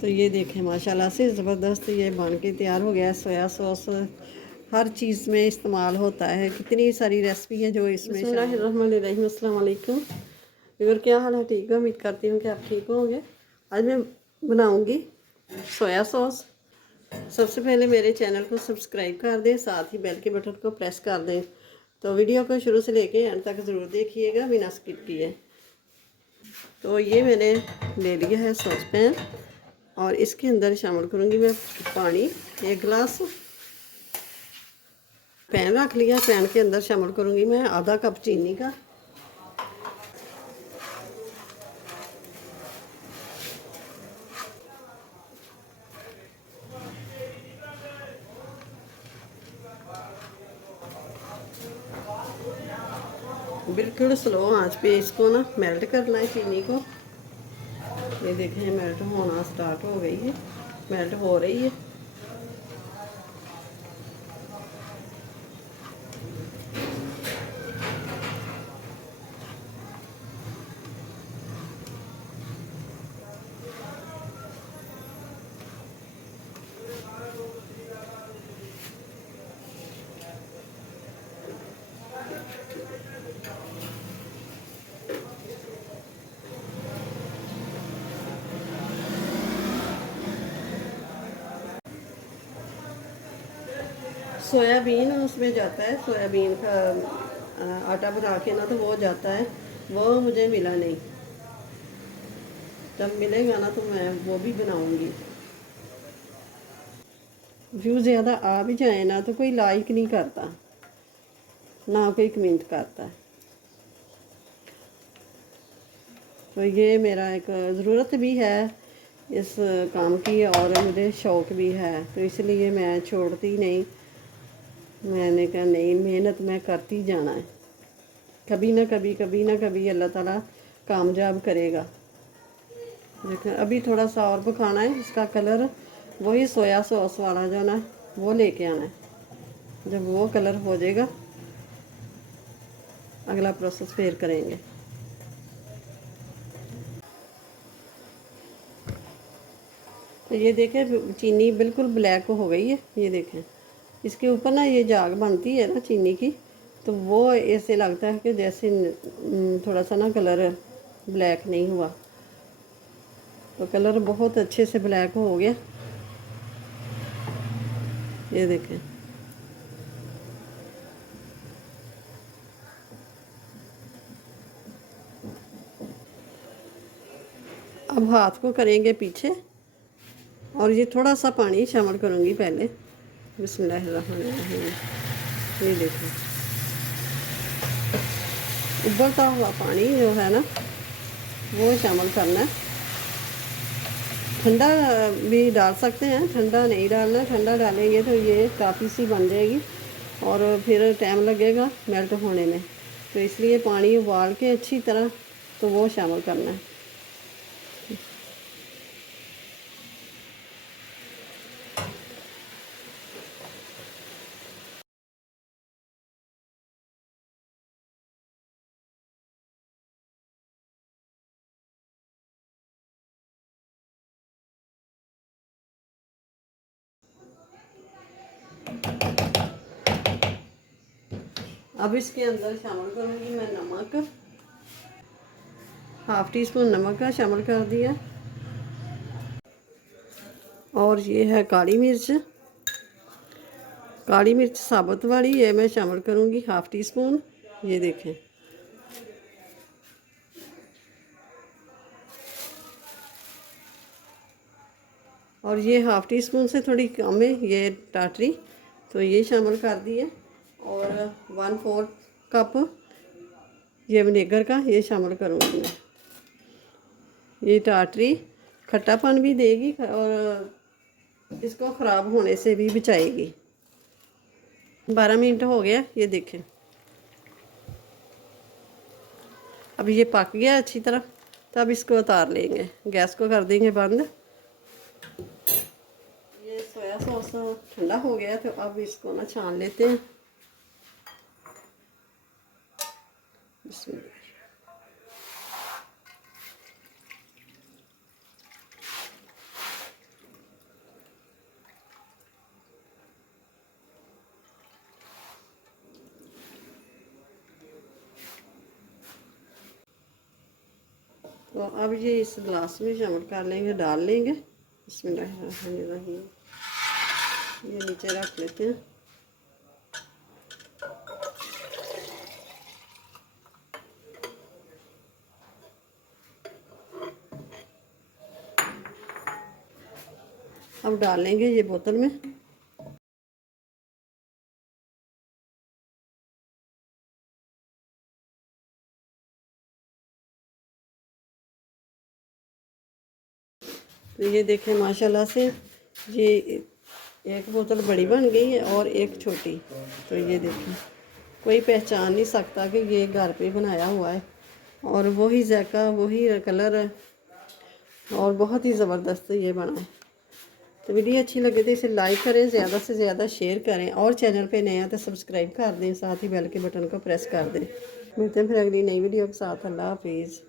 तो ये देखें माशाल्लाह से ज़बरदस्त ये बन के तैयार हो गया है। सोया सॉस हर चीज़ में इस्तेमाल होता है, कितनी सारी रेसिपी है जो इसमें। बिस्मिल्लाहिर्रहमानिर्रहीम, अस्सलाम वालेकुम। और क्या हाल है? ठीक है, उम्मीद करती हूँ कि आप ठीक होंगे। आज मैं बनाऊँगी सोया सॉस। सबसे पहले मेरे चैनल को सब्सक्राइब कर दें, साथ ही बेल के बटन को प्रेस कर दें। तो वीडियो को शुरू से लेके एंड तक ज़रूर देखिएगा बिना स्किप किए। तो ये मैंने ले लिया है सॉस पैन और इसके अंदर शामिल करूँगी मैं पानी 1 गिलास। पैन रख लिया, पैन के अंदर शामिल करूँगी मैं आधा कप चीनी का। बिल्कुल स्लो आंच पे इसको ना मेल्ट करना है चीनी को। ये देखें मेल्ट होना स्टार्ट हो गई है, मेल्ट हो रही है। सोयाबीन उसमें जाता है, सोयाबीन का आटा बना के ना तो वो जाता है, वो मुझे मिला नहीं। जब मिलेगा ना तो मैं वो भी बनाऊंगी। व्यू ज़्यादा आ भी जाए ना तो कोई लाइक नहीं करता, ना कोई कमेंट करता है। तो ये मेरा एक ज़रूरत भी है इस काम की और मुझे शौक़ भी है, तो इसलिए मैं छोड़ती नहीं। मैंने कहा नहीं, मेहनत मैं करती जाना है, कभी ना कभी अल्लाह ताला कामयाब करेगा। देखो अभी थोड़ा सा और पकाना है, इसका कलर वही सोया सॉस वाला जो ना वो लेके आना है। जब वो कलर हो जाएगा अगला प्रोसेस फिर करेंगे। तो ये देखें चीनी बिल्कुल ब्लैक हो गई है। ये देखें इसके ऊपर ना ये जाग बनती है ना चीनी की, तो वो ऐसे लगता है कि जैसे थोड़ा सा ना कलर ब्लैक नहीं हुआ। तो कलर बहुत अच्छे से ब्लैक हो गया। ये देखें अब हाथ को करेंगे पीछे और ये थोड़ा सा पानी शामिल करूँगी पहले। बिस्मिल्लाहिर्रहमानिर्रहीम। ये देखें उबलता हुआ पानी जो है ना वो शामिल करना है। ठंडा भी डाल सकते हैं, ठंडा नहीं डालना। ठंडा डालेंगे तो ये काफ़ी सी बन जाएगी और फिर टाइम लगेगा मेल्ट होने में। तो इसलिए पानी उबाल के अच्छी तरह तो वो शामिल करना है। अब इसके अंदर शामिल करूँगी मैं नमक। हाफ़ टी स्पून नमक का शामिल कर दिया। और ये है काली मिर्च। काली मिर्च साबुत वाली है, मैं शामिल करूँगी हाफ़ टी स्पून। ये देखें और ये हाफ़ टी स्पून से थोड़ी कम है ये टाटरी, तो ये शामिल कर दिए। और 1/4 कप ये विनेगर का ये शामिल करूँगी मैं। ये टाटरी खट्टापन भी देगी और इसको ख़राब होने से भी बचाएगी। 12 मिनट हो गया, ये देखें अब ये पक गया अच्छी तरह। तो अब इसको उतार लेंगे, गैस को कर देंगे बंद। ये सोया सॉस ठंडा हो गया तो अब इसको ना छान लेते हैं। तो अब ये इस गिलास में शामिल कर लेंगे, डाल लेंगे। बिस्मिल्लाहिर्रहमानिर्रहीम। ये नीचे रख लेते हैं। अब डालेंगे ये बोतल में। तो ये देखें माशाल्लाह से ये एक बोतल बड़ी बन गई है और एक छोटी। तो ये देखें कोई पहचान नहीं सकता कि ये घर पे बनाया हुआ है, और वही जायका वही कलर है, और बहुत ही ज़बरदस्त ये बना है। तो वीडियो अच्छी लगे तो इसे लाइक करें, ज़्यादा से ज़्यादा शेयर करें, और चैनल पे नया तो सब्सक्राइब कर दें, साथ ही बेल के बटन को प्रेस कर दें। मिलते हैं फिर अगली नई वीडियो के साथ। अल्लाह हाफिज़।